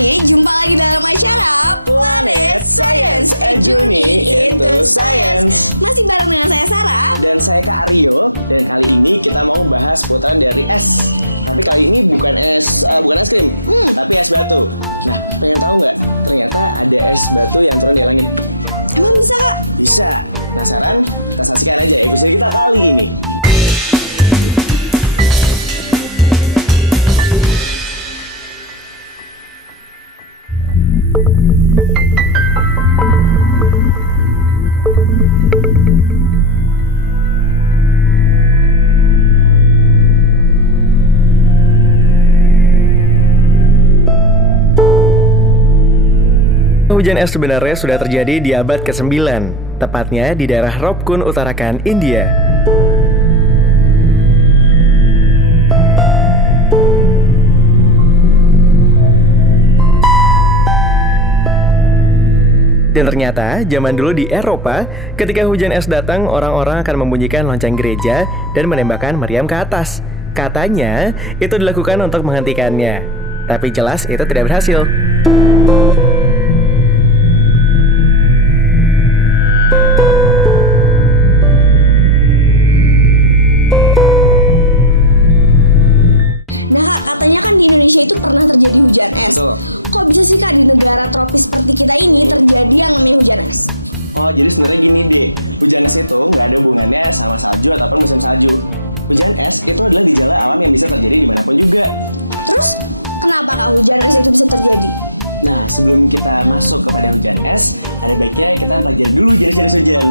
semuanya, jumpa lagi dalam acara Planet Science, a journey into science. Masih bareng dengan saya Sarah. Dan saya Kak Aryo. Dan kali ini kita mau bahas putaran dari es. Tapi kali ini bukan es krim, tapi es batu. Nah, pengen tahu nggak? Ternyata ada es batu yang turun dari langit. Emang bisa, Kak? Bisa. Penasaran? Kita saksikan aja episode kita kali ini. Hujan es sebenarnya sudah terjadi di abad ke-9, tepatnya di daerah Robkun Uttarakhand, India. Dan ternyata, zaman dulu di Eropa, ketika hujan es datang, orang-orang akan membunyikan lonceng gereja dan menembakkan meriam ke atas. Katanya, itu dilakukan untuk menghentikannya. Tapi jelas itu tidak berhasil. Nah Kak, katanya kan di Indonesia itu pernah terjadi hujan es. Betul. Kok bisa sih Kak di negara tropis seperti kita ini terjadi yang namanya hujan es? Oh, jadi sebenarnya gini deh, hujan es itu nggak ada hubungannya sama salju ataupun musim salju. Hujan es itu adalah gejala alam yang bisa terjadi dimanapun juga. Terus, kenapa Kak hujan es itu bisa terjadi? Nah, sebelum kita masuk kepada hujan es, ada baiknya kita pelajari dulu jenis-jenis hujan.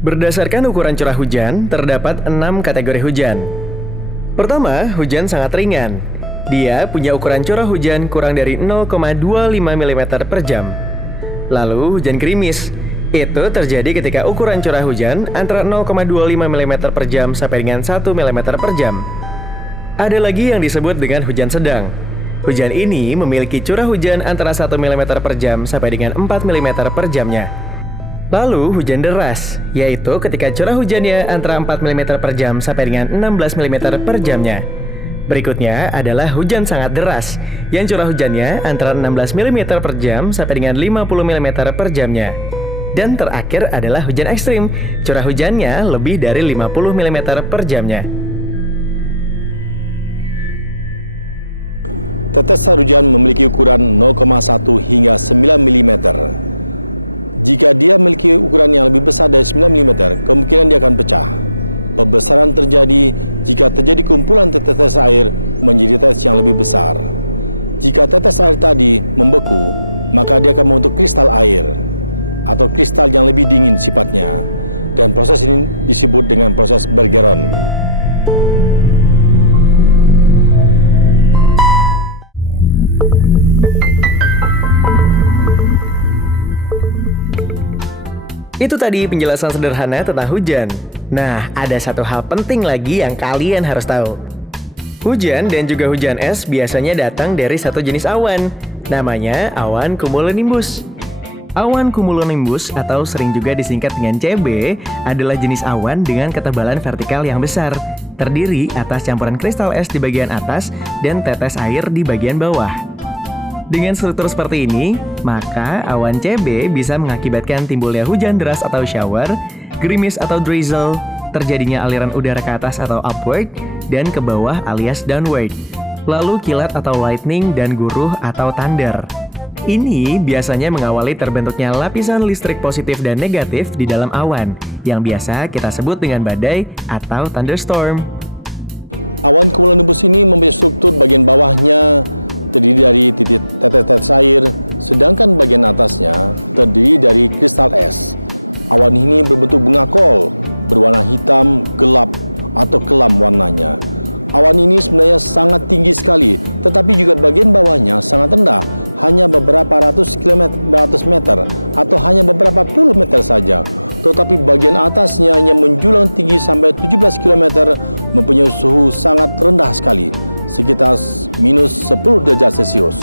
Berdasarkan ukuran curah hujan, terdapat 6 kategori hujan. Pertama, hujan sangat ringan. Dia punya ukuran curah hujan kurang dari 0,25 mm per jam. Lalu, hujan gerimis. Itu terjadi ketika ukuran curah hujan antara 0,25 mm per jam sampai dengan 1 mm per jam. Ada lagi yang disebut dengan hujan sedang. Hujan ini memiliki curah hujan antara 1 mm per jam sampai dengan 4 mm per jamnya. Lalu hujan deras, yaitu ketika curah hujannya antara 4 mm per jam sampai dengan 16 mm per jamnya. Berikutnya adalah hujan sangat deras, yang curah hujannya antara 16 mm per jam sampai dengan 50 mm per jamnya. Dan terakhir adalah hujan ekstrim, curah hujannya lebih dari 50 mm per jamnya. Tetesan hujan memiliki ukuran 0,1 hingga 9 mm. Jika dia memiliki ukuran yang lebih besar dari 9 mm, kemungkinan dia akan pecah. Pembesaran terjadi jika terjadi kumpulan tetes air menjadi tetes yang lebih besar. Jika tetes air tadi membeku, maka dia akan membentuk kristal air atau kristal yang lebih dingin sifatnya. Dan proses ini disebut dengan proses Bergeron. Itu tadi penjelasan sederhana tentang hujan. Nah, ada satu hal penting lagi yang kalian harus tahu. Hujan dan juga hujan es biasanya datang dari satu jenis awan. Namanya awan cumulonimbus. Awan cumulonimbus atau sering juga disingkat dengan CB adalah jenis awan dengan ketebalan vertikal yang besar. Terdiri atas campuran kristal es di bagian atas dan tetes air di bagian bawah. Dengan struktur seperti ini, maka awan CB bisa mengakibatkan timbulnya hujan deras atau shower, gerimis atau drizzle, terjadinya aliran udara ke atas atau upward, dan ke bawah alias downward. Lalu kilat atau lightning dan guruh atau thunder. Ini biasanya mengawali terbentuknya lapisan listrik positif dan negatif di dalam awan, yang biasa kita sebut dengan badai atau thunderstorm. Awan cumulonimbus ini mempunyai struktur bagian bawahnya terdiri dari titik tetes air, sedangkan bagian atasnya terdiri dari kristal es. Awan ini berbentuk bunga kol, berwarna hitam, gelap, atau kelam warnanya. Awan ini sebenarnya sangat tinggi sekali, tetapi juga bagian bawahnya sangat rendah, hanya beberapa ratus meter atau hanya beberapa puluh meter saja. Tetapi bagian atasnya yang menjulang tinggi sampai 17 km mempunyai suhu sangat rendah sekali, sekitar minus 10 derajat Celcius.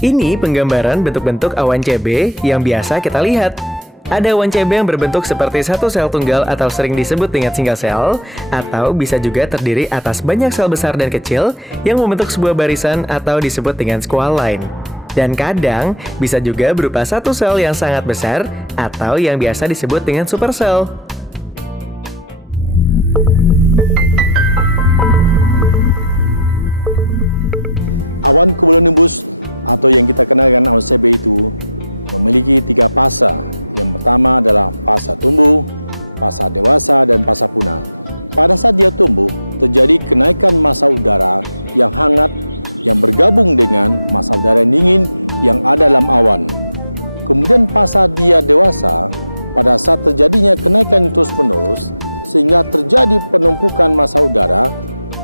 Ini penggambaran bentuk-bentuk awan CB yang biasa kita lihat. Ada awan CB yang berbentuk seperti satu sel tunggal atau sering disebut dengan single cell, atau bisa juga terdiri atas banyak sel besar dan kecil yang membentuk sebuah barisan atau disebut dengan squall line. Dan kadang bisa juga berupa satu sel yang sangat besar atau yang biasa disebut dengan supercell. Awan cumulonimbus atau yang kita kenal dengan awan CB itu memiliki 3 fasa. Yang pertama adalah fasa tumbuh, fasa dewasa, dan fasa punah. Pada saat dia tumbuh, terjadi kenaikan massa udara yang hangat yang bergabung dengan massa udara yang dingin yang ada dalam awan. Kemudian fasa dia dewasa, pada saat terjadinya kenaikan terus-menerus, sehingga terjadi penumpukan massa udara,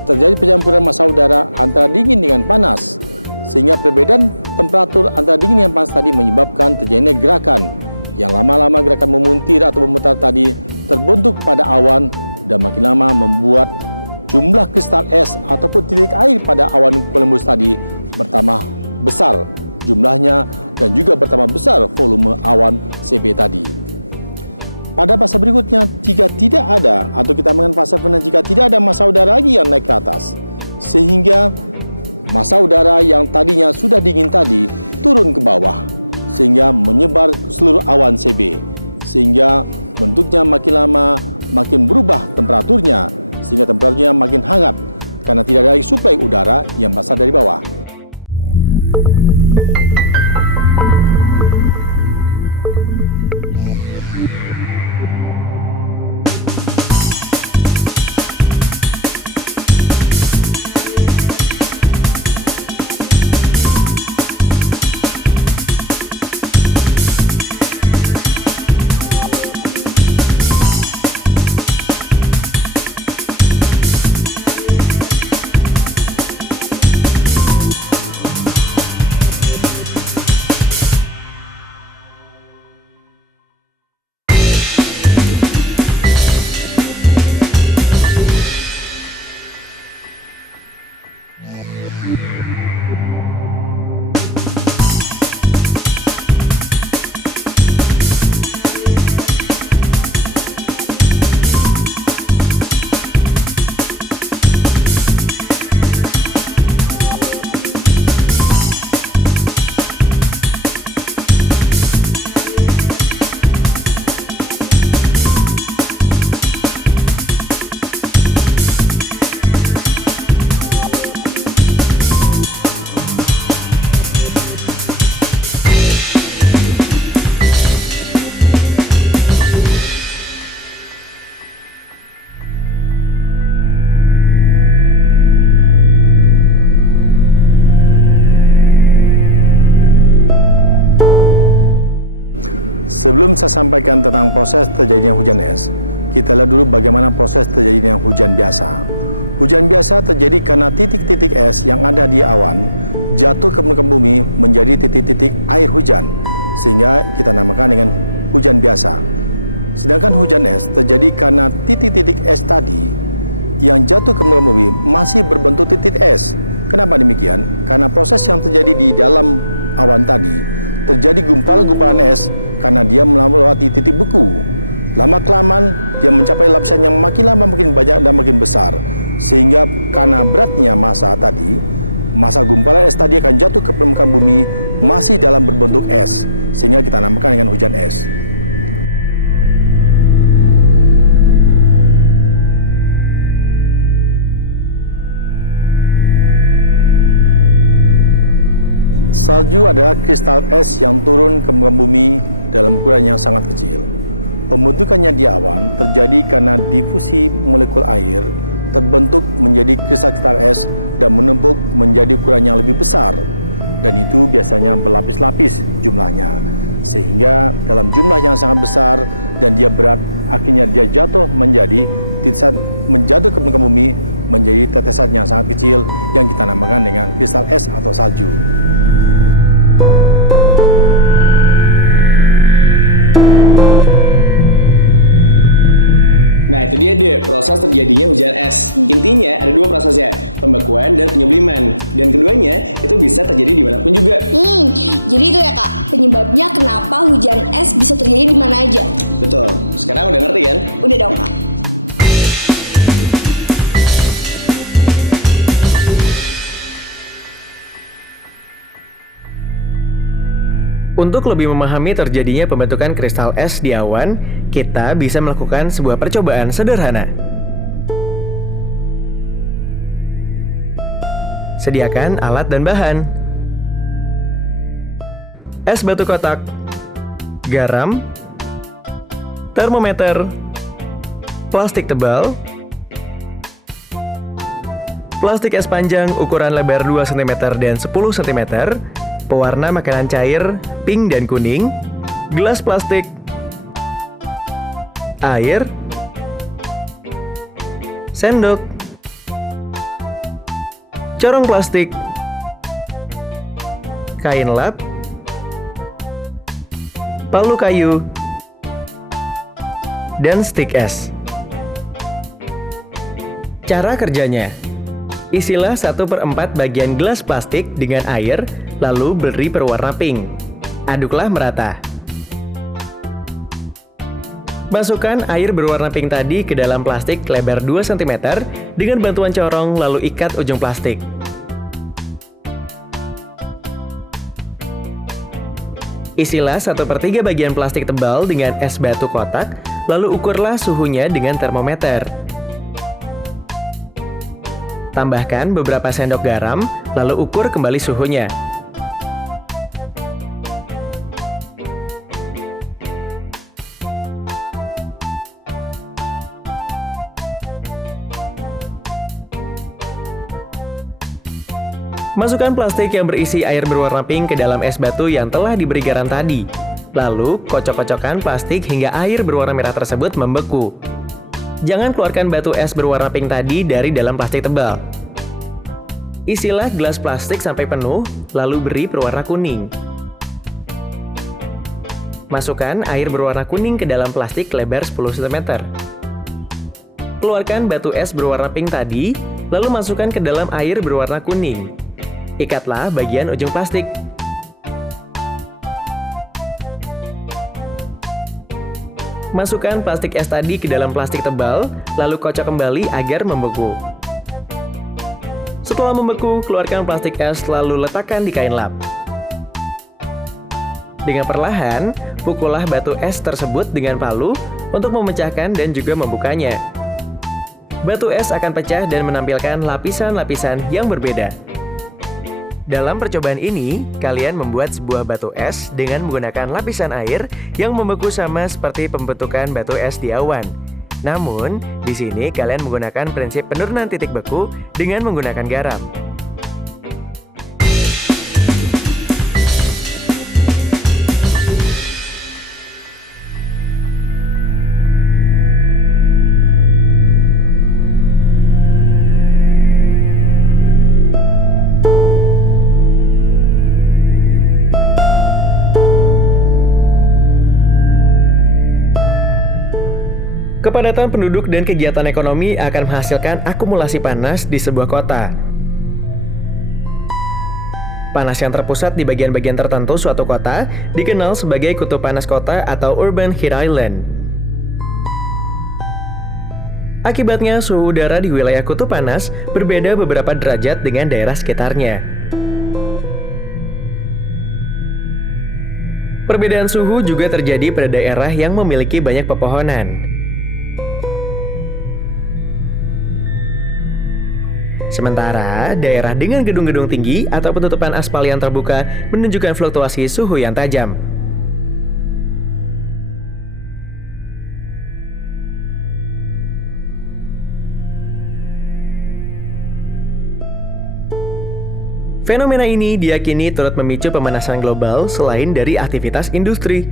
terjadi pencampuran massa udara antara dingin dengan panas, sehingga perbedaan temperatur antara dingin dan panas tadi menyebabkan terjadinya gerakan. Yang lama-lama gerakan memuntir atau memutar tadi terbentuk pada awan dan makin lama membuat jumlah kristal es ataupun titik air pada awan cumulonimbus tadi bertambah besar jumlahnya dan juga bertambah besar volume awan CB tadi. Pada fase berikutnya, jika tidak ada atau kita mengatakan fase punah, jika tidak ada massa udara lagi yang naik ke atas, sehingga massa udara yang tadinya sudah dingin tadi turun ke bawah, sehingga menyebar seluruh awan CB, sehingga bentuknya makin lama makin berubah temperaturnya, sehingga temperaturnya makin hangat karena tidak ada lagi suplai udara yang berasal dari bawah. Sebelum saya sampaikan tentang proses terjadinya hujan es, kita lihat dulu bagaimana proses terjadinya hujan biasa. Hujan biasa terjadi karena titik-titik es yang ada di awan jatuh ke permukaan bumi menjadi titik-titik air hujan, sehingga kita namakan dengan hujan biasa. Sedangkan hujan es terjadi karena titik-titik es tadi yang jatuh ke permukaan bumi masih berbentuk titik es. Kenapa demikian? Karena proses yang terjadi di dalam awan tadi terjadi gumpalan-gumpalan es karena dia melewati titik beku. Lama-kelamaan dia mencapai lapisan yang makin lama makin banyak dan makin besar, sehingga karena beratnya massa tadi, massa gumpalan es tadi akan jatuh ke permukaan bumi masih dalam berbentuk es, sehingga kita namakan dengan hujan es. Salju adalah kristal es yang turun ke permukaan bumi dalam ukuran yang sangat kecil. Pembentukannya di awan terjadi karena difusi molekul air terbentuk menjadi kristal-kristal es dan menumpuk menjadi ukuran yang lebih besar, dan itu biasanya berlapis-lapis jumlahnya, sehingga dalam jumlah yang sangat besar dan dia berat, akhirnya dia jatuh menjadi titisan, menjatuh ke permukaan bumi menjadi tetesan yang sangat kecil yang kita namakan dengan kristal es atau salju. Nah itu dia deh proses terjadinya hujan es. Intinya ada dua prosesnya, pembekuan dan penyubliman. Dan keduanya itu bisa terjadi dimanapun juga. Jadi itu ya kak, penyebabnya kenapa hujan es bisa terjadi di mana aja. Betul, sekarang udah ngerti kan? Udah dong kak. Untuk lebih memahami terjadinya pembentukan kristal es di awan, kita bisa melakukan sebuah percobaan sederhana. Sediakan alat dan bahan. Es batu kotak, garam, termometer, plastik tebal, plastik es panjang ukuran lebar 2 cm dan 10 cm, pewarna makanan cair, pink dan kuning, gelas plastik, air, sendok, corong plastik, kain lap, palu kayu, dan stik es. Cara kerjanya: isilah 1/4 bagian gelas plastik dengan air, lalu beri berwarna pink. Aduklah merata. Masukkan air berwarna pink tadi ke dalam plastik lebar 2 cm dengan bantuan corong, lalu ikat ujung plastik. Isilah 1/3 bagian plastik tebal dengan es batu kotak, lalu ukurlah suhunya dengan termometer. Tambahkan beberapa sendok garam, lalu ukur kembali suhunya. Masukkan plastik yang berisi air berwarna pink ke dalam es batu yang telah diberi garam tadi. Lalu, kocok-kocokkan plastik hingga air berwarna merah tersebut membeku. Jangan keluarkan batu es berwarna pink tadi dari dalam plastik tebal. Isilah gelas plastik sampai penuh, lalu beri berwarna kuning. Masukkan air berwarna kuning ke dalam plastik lebar 10 cm. Keluarkan batu es berwarna pink tadi, lalu masukkan ke dalam air berwarna kuning. Ikatlah bagian ujung plastik. Masukkan plastik es tadi ke dalam plastik tebal, lalu kocok kembali agar membeku. Setelah membeku, keluarkan plastik es lalu letakkan di kain lap. Dengan perlahan, pukullah batu es tersebut dengan palu untuk memecahkan dan juga membukanya. Batu es akan pecah dan menampilkan lapisan-lapisan yang berbeda. Dalam percobaan ini, kalian membuat sebuah batu es dengan menggunakan lapisan air yang membeku sama seperti pembentukan batu es di awan. Namun, di sini kalian menggunakan prinsip penurunan titik beku dengan menggunakan garam. Kepadatan penduduk dan kegiatan ekonomi akan menghasilkan akumulasi panas di sebuah kota. Panas yang terpusat di bagian-bagian tertentu suatu kota dikenal sebagai kutub panas kota atau urban heat island. Akibatnya, suhu udara di wilayah kutub panas berbeda beberapa derajat dengan daerah sekitarnya. Perbedaan suhu juga terjadi pada daerah yang memiliki banyak pepohonan. Sementara, daerah dengan gedung-gedung tinggi atau penutupan aspal yang terbuka menunjukkan fluktuasi suhu yang tajam. Fenomena ini diyakini turut memicu pemanasan global selain dari aktivitas industri.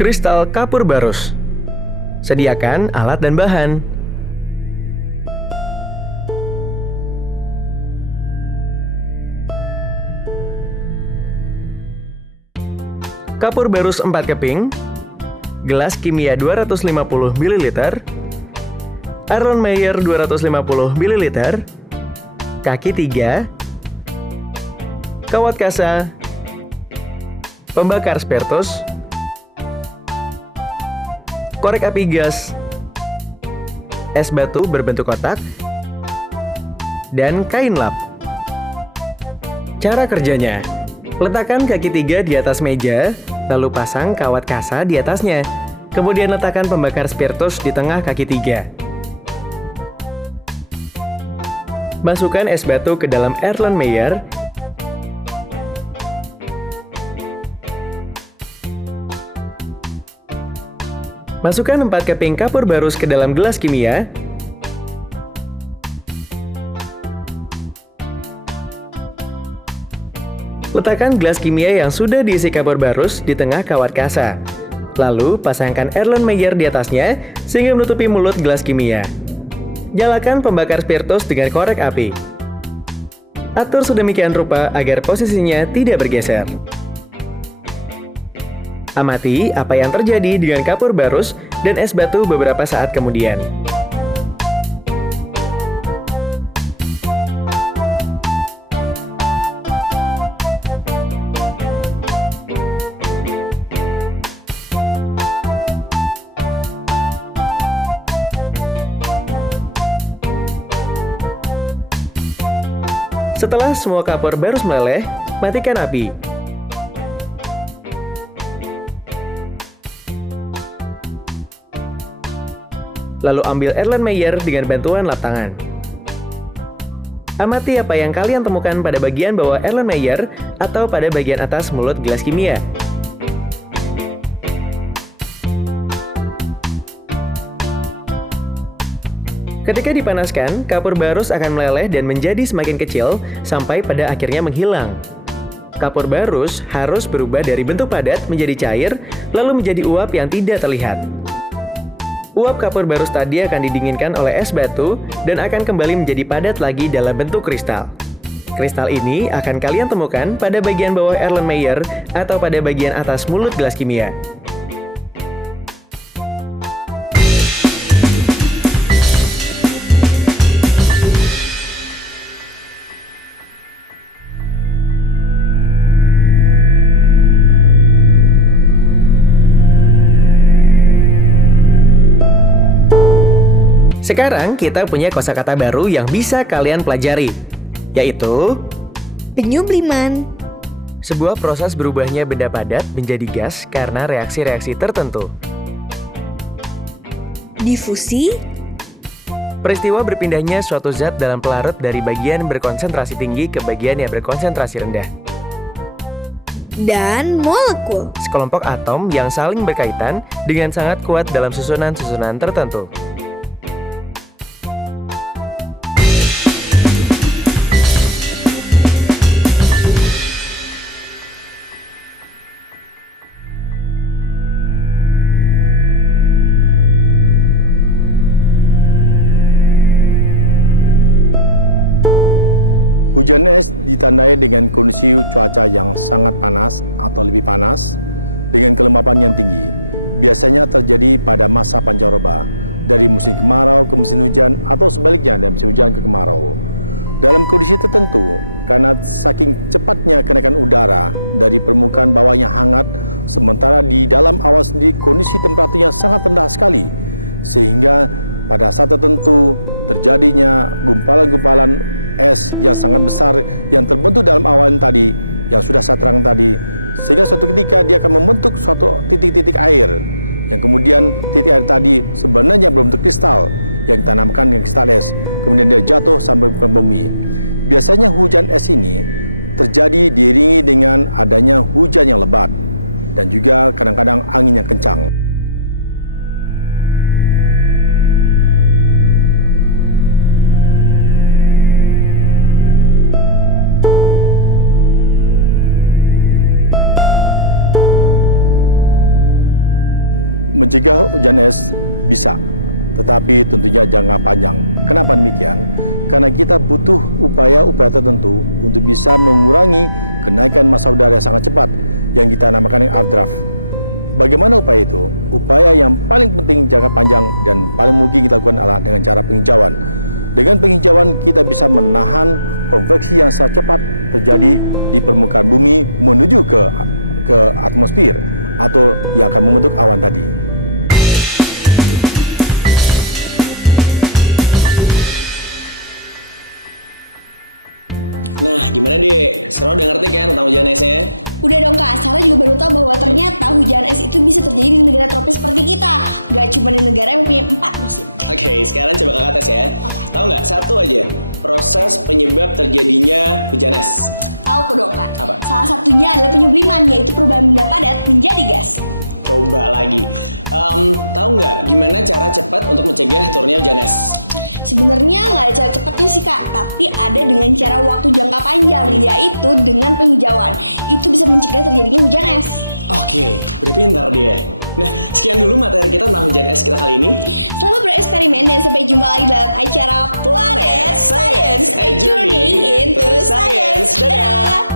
Kristal kapur barus. Sediakan alat dan bahan. Kapur barus 4 keping, gelas kimia 250 ml, Erlenmeyer 250 ml, kaki 3, kawat kasa, pembakar spiritus, korek api gas, es batu berbentuk kotak, dan kain lap. Cara kerjanya: letakkan kaki 3 di atas meja, lalu pasang kawat kasa di atasnya. Kemudian letakkan pembakar spiritus di tengah kaki 3. Masukkan es batu ke dalam Erlenmeyer. Masukkan 4 keping kapur barus ke dalam gelas kimia. Letakkan gelas kimia yang sudah diisi kapur barus di tengah kawat kasa. Lalu pasangkan Erlenmeyer di atasnya sehingga menutupi mulut gelas kimia. Nyalakan pembakar spiritus dengan korek api. Atur sedemikian rupa agar posisinya tidak bergeser. Amati apa yang terjadi dengan kapur barus dan es batu beberapa saat kemudian. Setelah semua kapur barus meleleh, matikan api. Lalu ambil Erlenmeyer dengan bantuan lap tangan. Amati apa yang kalian temukan pada bagian bawah Erlenmeyer atau pada bagian atas mulut gelas kimia. Ketika dipanaskan, kapur barus akan meleleh dan menjadi semakin kecil sampai pada akhirnya menghilang. Kapur barus harus berubah dari bentuk padat menjadi cair, lalu menjadi uap yang tidak terlihat. Uap kapur barus tadi akan didinginkan oleh es batu dan akan kembali menjadi padat lagi dalam bentuk kristal. Kristal ini akan kalian temukan pada bagian bawah Erlenmeyer atau pada bagian atas mulut gelas kimia. Sekarang kita punya kosakata baru yang bisa kalian pelajari, yaitu Penyubliman. sebuah proses berubahnya benda padat menjadi gas karena reaksi-reaksi tertentu. Difusi. Peristiwa berpindahnya suatu zat dalam pelarut dari bagian berkonsentrasi tinggi ke bagian yang berkonsentrasi rendah. Dan molekul. Sekelompok atom yang saling berkaitan dengan sangat kuat dalam susunan-susunan tertentu. Hujan es ditandai dengan kondisi cuaca yang sangat panas atau lebih panas dengan kelembapan yang tinggi. Biasanya terjadi pada masa pancaroba, dari musim kemarau ke musim hujan atau sebaliknya dari musim hujan ke kemarau. Dalam kondisi tertentu, karena saking cepatnya kenaikan udara dari permukaan bawahnya hangat, sementara di dalam awan sendiri kondisi temperaturnya sangat rendah sekali, sehingga pada saat tertentu terjadinya gumpalan-gumpalan es yang sangat besar yang terbentuk dalam awan tadi yang sudah saya terang tadi, sehingga suatu ketika dia akan membentuk suatu titik-titik air yang kemudian titik air tadi sebenarnya berbentuk kristal yang ditanamkan dengan kristal es, kemudian dia jatuh sampai ke bumi. Biasanya hujan es ini terjadi diiringi dengan adanya hujan yang lebat dan juga kadang-kadang angin yang kencang. Mencegah hujan es bisa, tetapi tentunya jangka panjang. Kenapa demikian? Karena kita butuh upaya-upaya tertentu untuk bisa mengurangi kenaikan massa udara yang sangat cepat yang kita namakan updraft. Bagaimana upaya itu? Upaya yang paling penting jangka panjang dan paling mungkin kita lakukan adalah dengan cara penghijauan. Dengan penghijauan kita bisa menahan konveksi yang sangat cepat terjadi di permukaan bumi menuju ke atmosfer atau yang akan membentuk awan tadi. Nah, gimana deh? Sekarang udah ngerti kan tentang hujan esnya? Udah dong Kak, Sarah juga baru tahu bahwa ternyata hujan es itu bisa terjadi di negara tropis seperti kita. Gak cuma di negara yang punya 4 musim. Oke, sekarang coba kakak tes ya. Tahu nggak satu aja proses penyebab terjadinya hujan es? Tahu kok dong Kak. Apa? Salah satunya adalah penyubliman, yaitu perubahan benda padat menjadi gas. Coba lagi. Tahu nggak gimana cara cepat untuk mencegah turunnya hujan es? Sebenarnya nggak ada cara cepatnya sih Kak, tapi ada dengan cara waktu jangka panjang, yaitu dengan penghijauan. Itu bisa mencegah terjadinya hujan es. Oke, udah pintar dia. Nah, sekian dulu materi kita tentang hujan es kita kali ini. Selamat bereksperimen dan sampai jumpa lagi dalam acara Planet Science, a Journey into Science. Dadah!